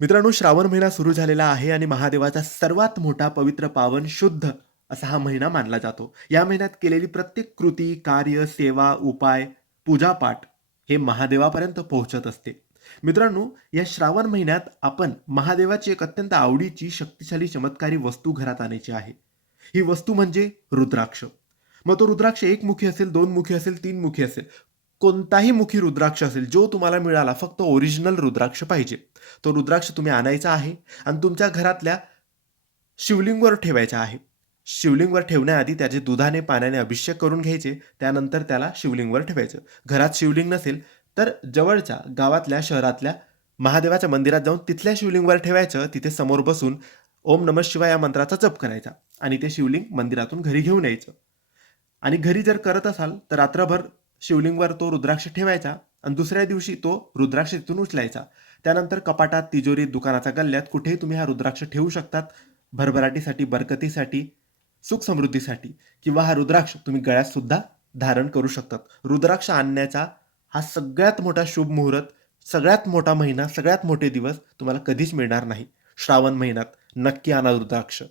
मित्रांनो, श्रावण महिना सुरू झालेला आहे आणि महादेवाचा सर्वात मोठा, पवित्र, पावन, शुद्ध असा हा महिना मानला जातो. या महिन्यात केलेली प्रत्येक कृती, कार्य, सेवा, उपाय, पूजापाठ हे महादेवापर्यंत पोहोचत असते. मित्रांनो, या श्रावण महिन्यात आपण महादेवाची एक अत्यंत आवडीची, शक्तिशाली, चमत्कारी वस्तू घरात आणायची आहे. ही वस्तू म्हणजे रुद्राक्ष. मग तो रुद्राक्ष एकमुखी असेल, दोनमुखी असेल, तीनमुखी असेल. कोणताही मुखी रुद्राक्ष असेल, जो तुम्हाला मिळाला, फक्त ओरिजिनल रुद्राक्ष पाहिजे. तो रुद्राक्ष तुम्ही आणायचा आहे आणि तुमच्या घरातल्या शिवलिंगवर ठेवायचा आहे. शिवलिंगवर ठेवण्याआधी त्याचे दुधाने, पाण्याने अभिषेक करून घ्यायचे. त्यानंतर त्याला शिवलिंगवर ठेवायचं. घरात शिवलिंग नसेल, तर जवळच्या गावातल्या, शहरातल्या महादेवाच्या मंदिरात जाऊन तिथल्या शिवलिंगवर ठेवायचं. तिथे समोर बसून ओम नमः शिवाय या मंत्राचा जप करायचा आणि ते शिवलिंग मंदिरातून घरी घेऊन यायचं. आणि घरी जर करत असाल, तर रात्रभर शिवलिंगवर तो रुद्राक्ष ठेवायचा आणि दुसऱ्या दिवशी तो रुद्राक्ष तिथून उचलायचा. त्यानंतर कपाटात, तिजोरीत, दुकानाच्या गल्ल्यात कुठेही तुम्ही हा रुद्राक्ष ठेवू शकतात. भरभराटीसाठी, बरकतीसाठी, सुख समृद्धीसाठी किंवा हा रुद्राक्ष तुम्ही गळ्यात सुद्धा धारण करू शकतात. रुद्राक्ष आणण्याचा हा सगळ्यात मोठा शुभ मुहूर्त, सगळ्यात मोठा महिना, सगळ्यात मोठे दिवस तुम्हाला कधीच मिळणार नाही. श्रावण महिन्यात नक्की आणा रुद्राक्ष.